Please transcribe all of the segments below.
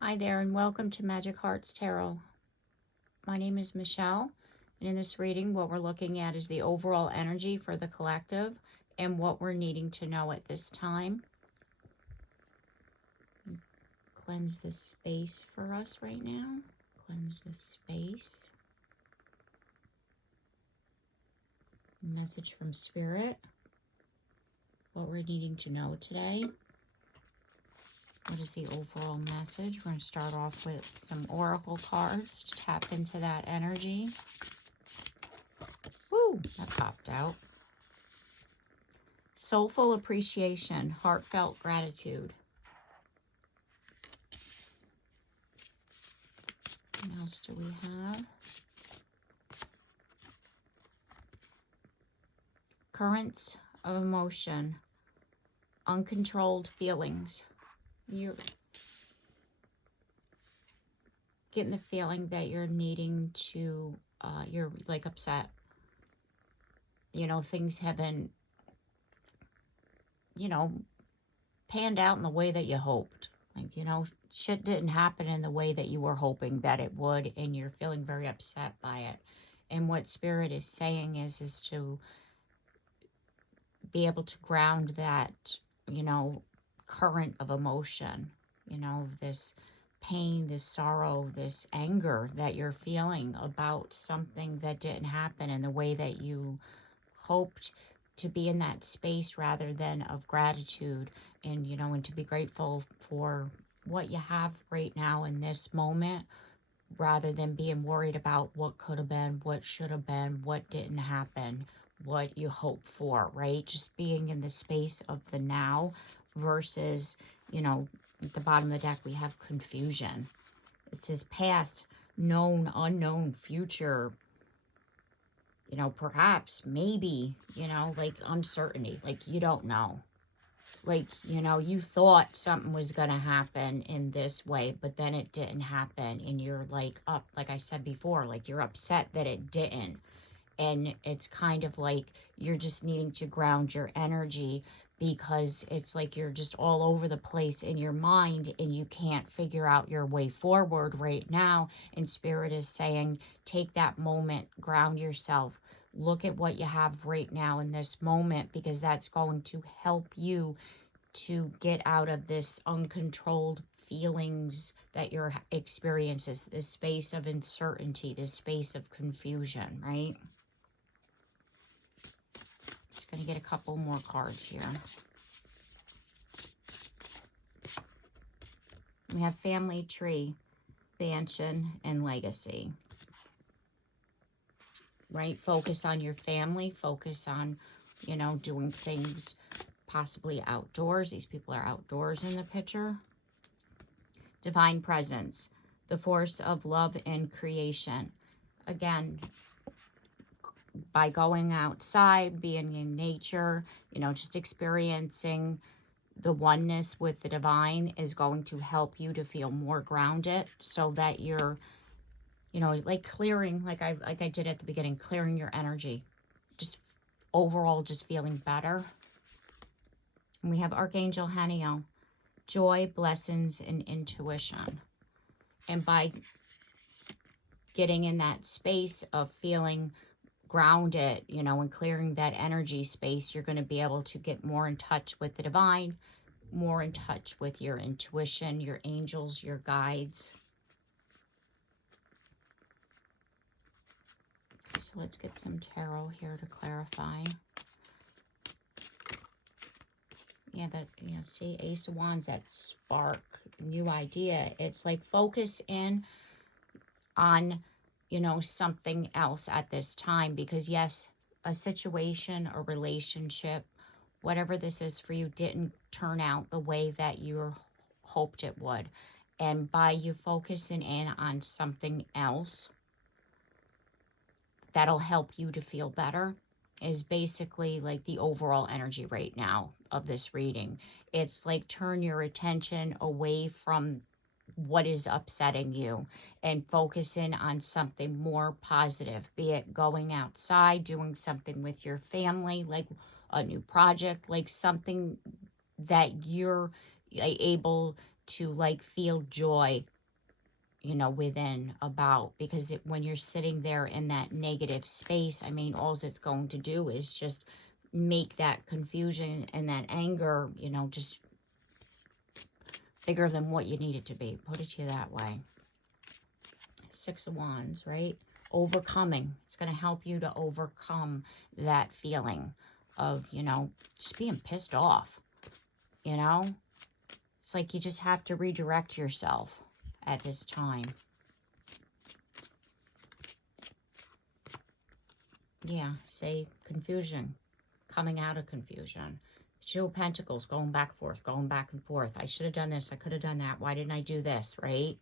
Hi there and welcome to Magic Hearts Tarot. My name is Michelle, and in this reading what we're looking at is the overall energy for the collective and what we're needing to know at this time. Cleanse this space for us right now. Cleanse this space. Message from Spirit. What we're needing to know today. What is the overall message? We're going to start off with some oracle cards to tap into that energy. Woo, that popped out. Soulful appreciation, heartfelt gratitude. What else do we have? Currents of emotion, uncontrolled feelings. You're getting the feeling that you're needing to, you're like upset. You know, things haven't, panned out in the way that you hoped. Like, shit didn't happen in the way that you were hoping that it would, and you're feeling very upset by it. And what Spirit is saying is to be able to ground that, current of emotion, this pain, this sorrow, this anger that you're feeling about something that didn't happen in the way that you hoped, to be in that space rather than of gratitude and, and to be grateful for what you have right now in this moment rather than being worried about what could have been, what should have been, what didn't happen, what you hope for, right? Just being in the space of the now versus, at the bottom of the deck we have confusion. It says past, known, unknown, future, perhaps, maybe, like uncertainty, like you don't know. Like, you thought something was going to happen in this way, but then it didn't happen. And you're like up, like I said before, like you're upset that it didn't. And it's kind of like you're just needing to ground your energy because it's like you're just all over the place in your mind and you can't figure out your way forward right now. And Spirit is saying, take that moment, ground yourself, look at what you have right now in this moment, because that's going to help you to get out of this uncontrolled feelings that you're experiencing, this space of uncertainty, this space of confusion, right? Going to get a couple more cards here. We have family tree, expansion, and legacy. Right? Focus on your family. Focus on, doing things possibly outdoors. These people are outdoors in the picture. Divine presence, the force of love and creation. Again, by going outside, being in nature, just experiencing the oneness with the divine is going to help you to feel more grounded so that you're, like clearing, like I did at the beginning, clearing your energy, just overall just feeling better. And we have Archangel Michael, joy, blessings, and intuition. And by getting in that space of feeling grounded, and clearing that energy space, you're going to be able to get more in touch with the divine, more in touch with your intuition, your angels, your guides. So let's get some tarot here to clarify. Yeah, see, Ace of Wands, that spark, new idea. It's like focus in on something else at this time, because yes, a situation, a relationship, whatever this is for you, didn't turn out the way that you hoped it would. And by you focusing in on something else that'll help you to feel better is basically like the overall energy right now of this reading. It's like turn your attention away from what is upsetting you and focus in on something more positive, be it going outside, doing something with your family, like a new project, like something that you're able to like feel joy, you know, within about, because when you're sitting there in that negative space, I mean, all it's going to do is just make that confusion and that anger, you know, just bigger than what you need it to be. Put it to you that way. Six of Wands, right? Overcoming. It's going to help you to overcome that feeling of, you know, just being pissed off, you know? It's like you just have to redirect yourself at this time. Yeah, say confusion, coming out of confusion. The Two of Pentacles, going back and forth. I should have done this. I could have done that. Why didn't I do this, right?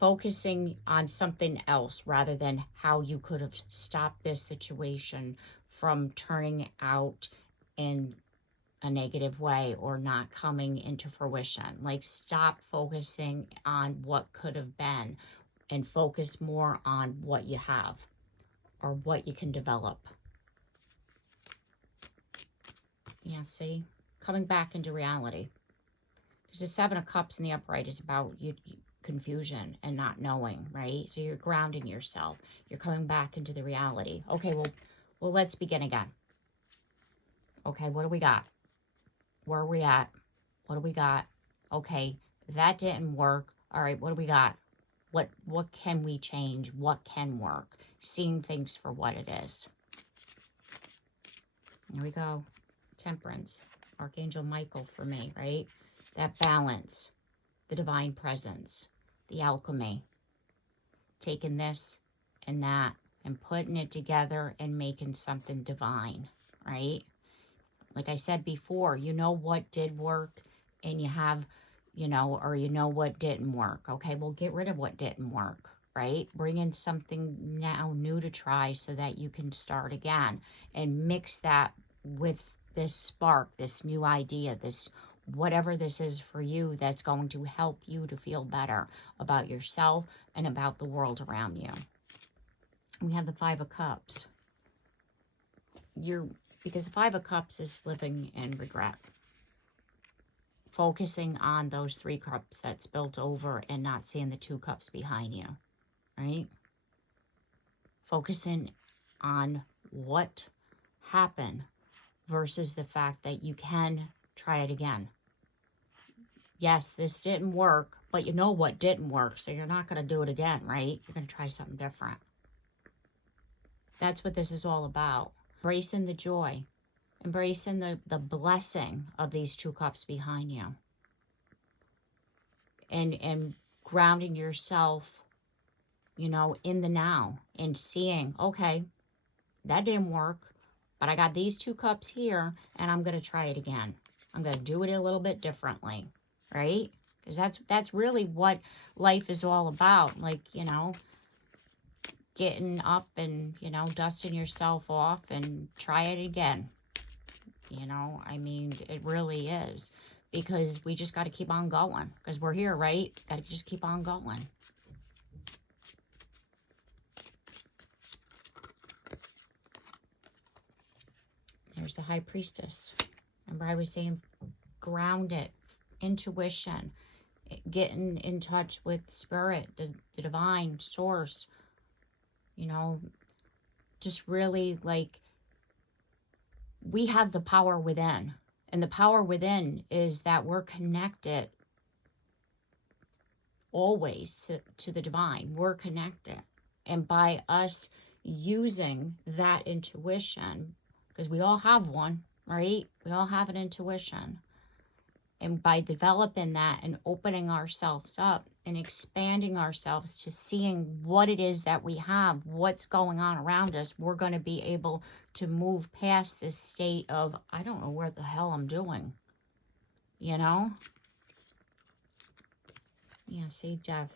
Focusing on something else rather than how you could have stopped this situation from turning out in a negative way or not coming into fruition. Like, stop focusing on what could have been and focus more on what you have or what you can develop. Yeah, see? Coming back into reality. There's a Seven of Cups in the upright is about you confusion and not knowing, right? So you're grounding yourself. You're coming back into the reality. Okay, well, let's begin again. Okay, what do we got? Where are we at? What do we got? Okay, that didn't work. All right, what do we got? What can we change? What can work? Seeing things for what it is. Here we go. Temperance. Archangel Michael for me, right? That balance. The divine presence. The alchemy. Taking this and that and putting it together and making something divine, right? Like I said before, you know what did work and you have, you know, or you know what didn't work. Okay, well, get rid of what didn't work, right? Bring in something now new to try so that you can start again and mix that with this spark, this new idea, this whatever this is for you that's going to help you to feel better about yourself and about the world around you. We have the Five of Cups. Because the Five of Cups is living in regret. Focusing on those 3 cups that spilt over and not seeing the 2 cups behind you, right? Focusing on what happened versus the fact that you can try it again. Yes, this didn't work, but you know what didn't work, so you're not going to do it again, right? You're going to try something different. That's what this is all about. Embracing the joy. Embracing the blessing of these 2 cups behind you. And grounding yourself, you know, in the now. And seeing, okay, that didn't work, but I got these 2 cups here, and I'm going to try it again. I'm going to do it a little bit differently. Right? Because that's really what life is all about. Like, you know, getting up and, you know, dusting yourself off and try it again. You know, I mean, it really is. Because we just got to keep on going. Because we're here, right? Got to just keep on going. There's the High Priestess. Remember I was saying ground it. Intuition, getting in touch with spirit, the divine source, you know, just really like we have the power within, and the power within is that we're connected always to the divine. We're connected, and by us using that intuition, because we all have one, right? We all have an intuition. And by developing that and opening ourselves up and expanding ourselves to seeing what it is that we have, what's going on around us, we're going to be able to move past this state of, I don't know what the hell I'm doing. You know? Yeah, see, death.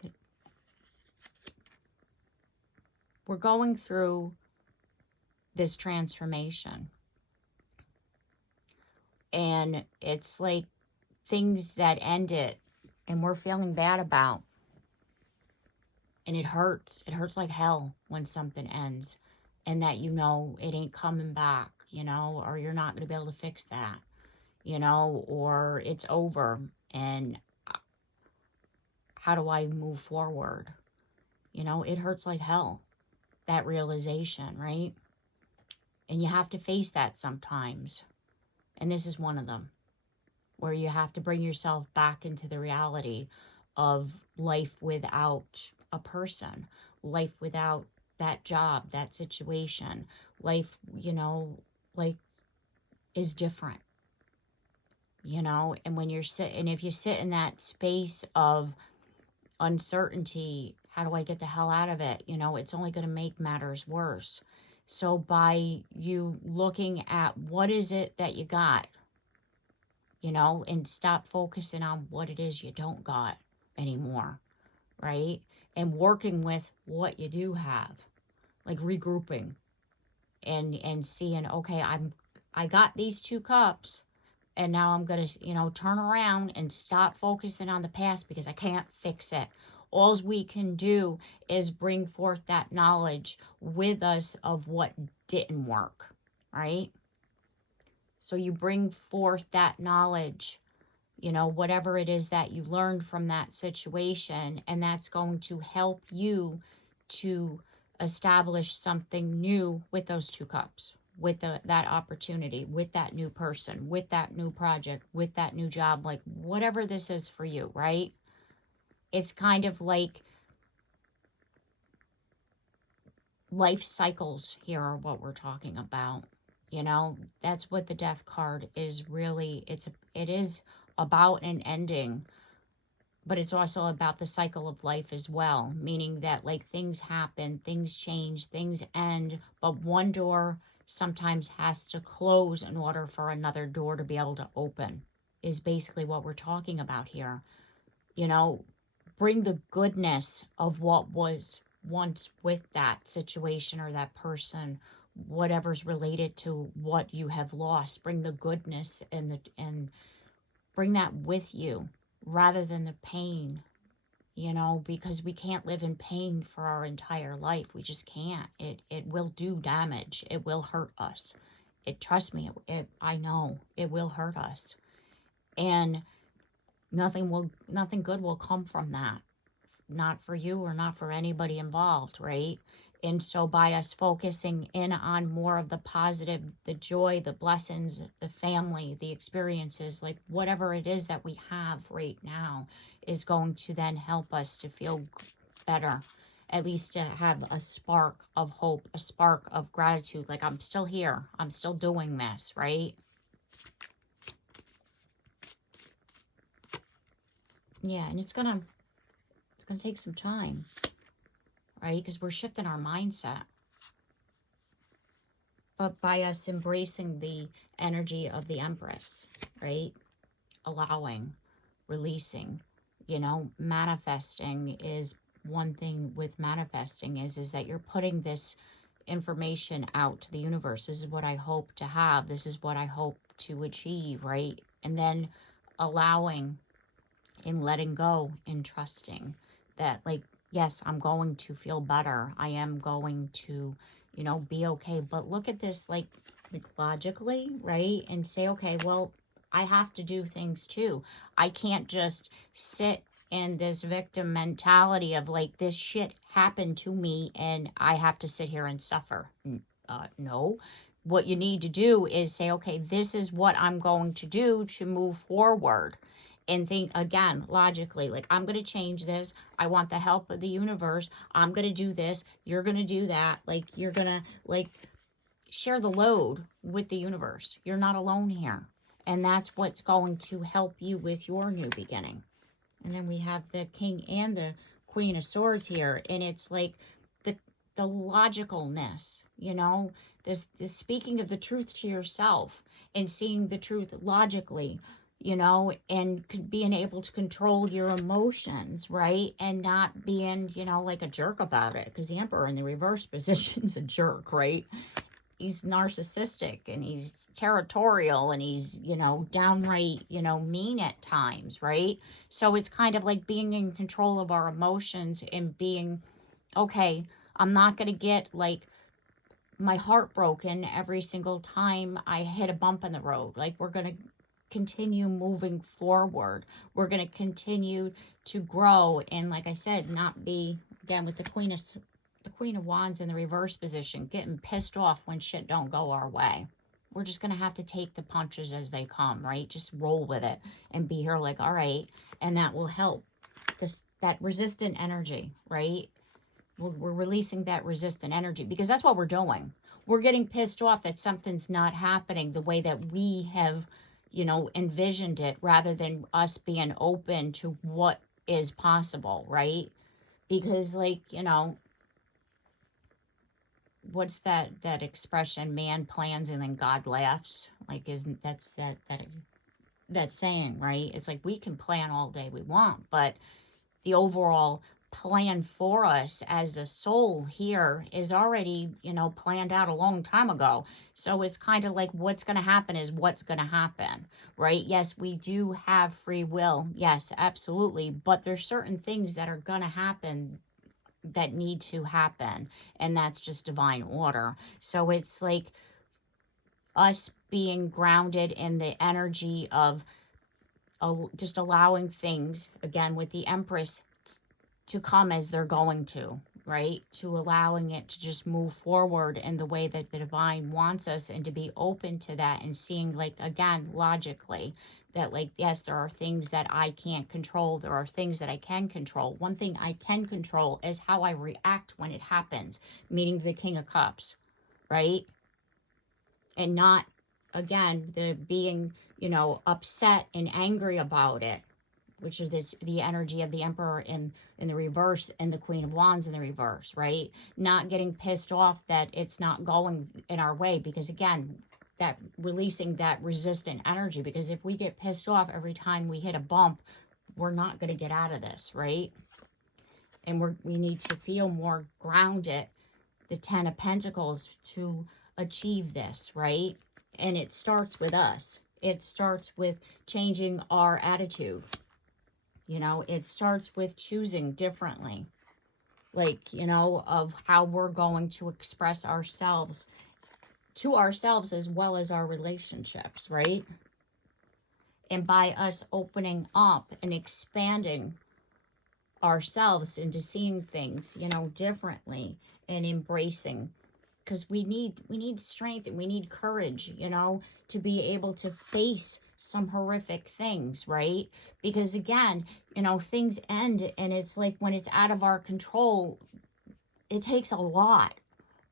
We're going through this transformation. And it's like things that ended and we're feeling bad about. And it hurts. It hurts like hell when something ends. And that, you know, it ain't coming back, you know, or you're not going to be able to fix that, you know, or it's over. And how do I move forward? You know, it hurts like hell, that realization, right? And you have to face that sometimes. And this is one of them, where you have to bring yourself back into the reality of life without a person, life without that job, that situation. Life, you know, like, is different, you know? And when you're and if you sit in that space of uncertainty, how do I get the hell out of it? You know, it's only going to make matters worse. So by you looking at what is it that you got, you know, and stop focusing on what it is you don't got anymore, right? And working with what you do have, like regrouping and seeing, okay, I got these 2 cups, and now I'm going to, you know, turn around and stop focusing on the past because I can't fix it. All we can do is bring forth that knowledge with us of what didn't work, right? So you bring forth that knowledge, you know, whatever it is that you learned from that situation, and that's going to help you to establish something new with those 2 cups, with that opportunity, with that new person, with that new project, with that new job, like whatever this is for you, right? It's kind of like life cycles here are what we're talking about. You know, that's what the Death card is really. It is about an ending, but it's also about the cycle of life as well, meaning that like things happen, things change, things end, but one door sometimes has to close in order for another door to be able to open, is basically what we're talking about here. You know, bring the goodness of what was once with that situation or that person, whatever's related to what you have lost. Bring the goodness and bring that with you rather than the pain, you know, because we can't live in pain for our entire life. We just can't. It will do damage. It will hurt us. Trust me, I know it will hurt us. And nothing good will come from that. Not for you or not for anybody involved, right? And so by us focusing in on more of the positive, the joy, the blessings, the family, the experiences, like whatever it is that we have right now is going to then help us to feel better, at least to have a spark of hope, a spark of gratitude. Like, I'm still here. I'm still doing this, right? Yeah, and it's gonna take some time, right? Because we're shifting our mindset. But by us embracing the energy of the Empress, right? Allowing, releasing, you know, manifesting is one thing with manifesting is that you're putting this information out to the universe. This is what I hope to have. This is what I hope to achieve, right? And then allowing and letting go and trusting that, like, yes, I'm going to feel better. I am going to, you know, be okay. But look at this, like logically, right? And say, okay, well, I have to do things too. I can't just sit in this victim mentality of like, this shit happened to me and I have to sit here and suffer. No. What you need to do is say, okay, this is what I'm going to do to move forward. And think, again, logically, like, I'm going to change this. I want the help of the universe. I'm going to do this. You're going to do that. Like, you're going to, like, share the load with the universe. You're not alone here. And that's what's going to help you with your new beginning. And then we have the King and the Queen of Swords here. And it's like the logicalness, you know, this speaking of the truth to yourself and seeing the truth logically, you know, and being able to control your emotions, right? And not being, you know, like a jerk about it. Because the Emperor in the reverse position is a jerk, right? He's narcissistic and he's territorial and he's, you know, downright, you know, mean at times, right? So it's kind of like being in control of our emotions and being, okay, I'm not going to get like my heart broken every single time I hit a bump in the road. Like, we're going to continue moving forward. We're going to continue to grow. And like I said, not be, again, with the Queen of Wands in the reverse position, getting pissed off when shit don't go our way. We're just going to have to take the punches as they come, right? Just roll with it and be here like, all right. And that will help that resistant energy, right? We're releasing that resistant energy because that's what we're doing. We're getting pissed off that something's not happening the way that we have, you know, envisioned it, rather than us being open to what is possible, right? Because, like, you know, what's that expression, man plans and then God laughs? Like, isn't that's that saying, right? It's like we can plan all day we want, but the overall plan for us as a soul here is already, you know, planned out a long time ago. So it's kind of like what's going to happen is what's going to happen, right? Yes, we do have free will. Yes, absolutely. But there's certain things that are going to happen that need to happen, and that's just divine order. So it's like us being grounded in the energy of just allowing things, again, with the Empress, to come as they're going to, right? To allowing it to just move forward in the way that the divine wants us, and to be open to that and seeing, like, again, logically, that, like, yes, there are things that I can't control. There are things that I can control. One thing I can control is how I react when it happens, meaning the King of Cups, right? And not, again, the being, you know, upset and angry about it, which is the energy of the Emperor in the reverse and the Queen of Wands in the reverse, right? Not getting pissed off that it's not going in our way, because, again, that releasing that resistant energy, because if we get pissed off every time we hit a bump, we're not going to get out of this, right? And we need to feel more grounded, the 10 of Pentacles, to achieve this, right? And it starts with us. It starts with changing our attitude. You know, it starts with choosing differently, like, you know, of how we're going to express ourselves to ourselves as well as our relationships, right? And by us opening up and expanding ourselves into seeing things, you know, differently, and embracing, because we need strength and we need courage, you know, to be able to face some horrific things, right? Because, again, you know, things end, and it's like when it's out of our control, it takes a lot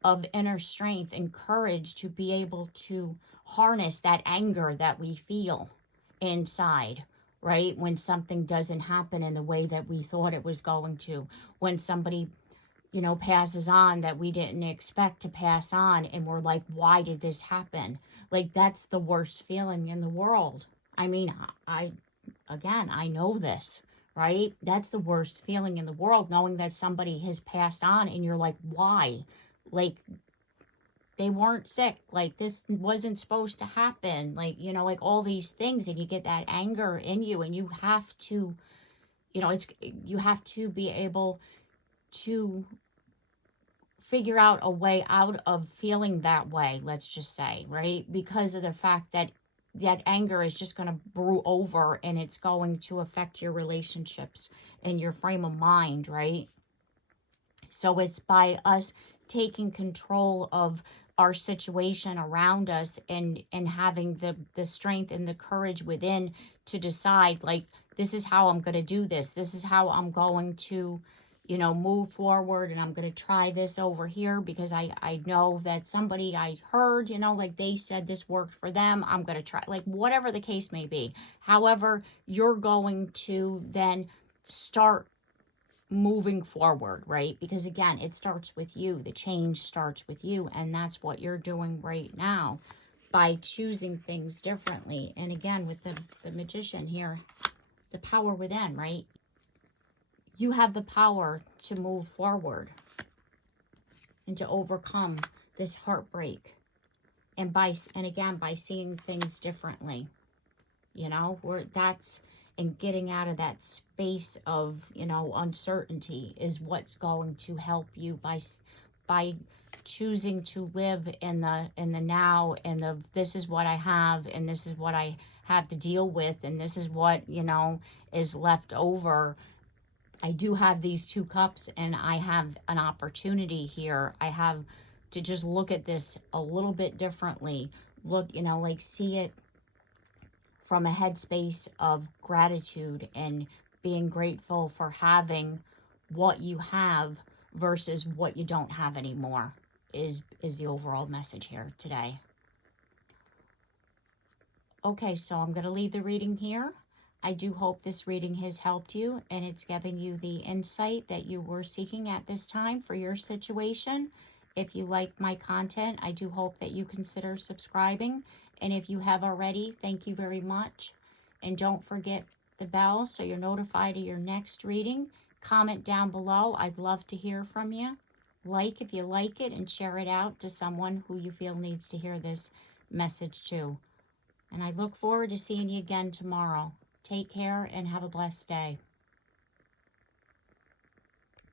of inner strength and courage to be able to harness that anger that we feel inside, right? When something doesn't happen in the way that we thought it was going to, when somebody, you know, passes on that we didn't expect to pass on, and we're like, why did this happen? Like, that's the worst feeling in the world. I mean, I know this, right? That's the worst feeling in the world, knowing that somebody has passed on, and you're like, why? Like, they weren't sick. Like, this wasn't supposed to happen. Like, you know, like all these things, and you get that anger in you, and you have to, you know, you have to be able to figure out a way out of feeling that way, let's just say, right? Because of the fact that that anger is just going to brew over, and it's going to affect your relationships and your frame of mind, right? So it's by us taking control of our situation around us, and having the strength and the courage within to decide, like, this is how I'm going to do this. This is how I'm going to, you know, move forward, and I'm going to try this over here because I know that somebody I heard, you know, like they said this worked for them. I'm going to try, like, whatever the case may be. However, you're going to then start moving forward, right? Because, again, it starts with you. The change starts with you, and that's what you're doing right now by choosing things differently. And again, with the Magician here, the power within, right? You have the power to move forward and to overcome this heartbreak, and again by seeing things differently, you know, and getting out of that space of, you know, uncertainty is what's going to help you by choosing to live in the now, and the this is what I have, and this is what I have to deal with, and this is what, you know, is left over. I do have these 2 cups, and I have an opportunity here. I have to just look at this a little bit differently. Look, you know, like see it from a headspace of gratitude and being grateful for having what you have versus what you don't have anymore is the overall message here today. Okay, so I'm going to leave the reading here. I do hope this reading has helped you and it's given you the insight that you were seeking at this time for your situation. If you like my content, I do hope that you consider subscribing. And if you have already, thank you very much. And don't forget the bell so you're notified of your next reading. Comment down below. I'd love to hear from you. Like if you like it, and share it out to someone who you feel needs to hear this message too. And I look forward to seeing you again tomorrow. Take care and have a blessed day.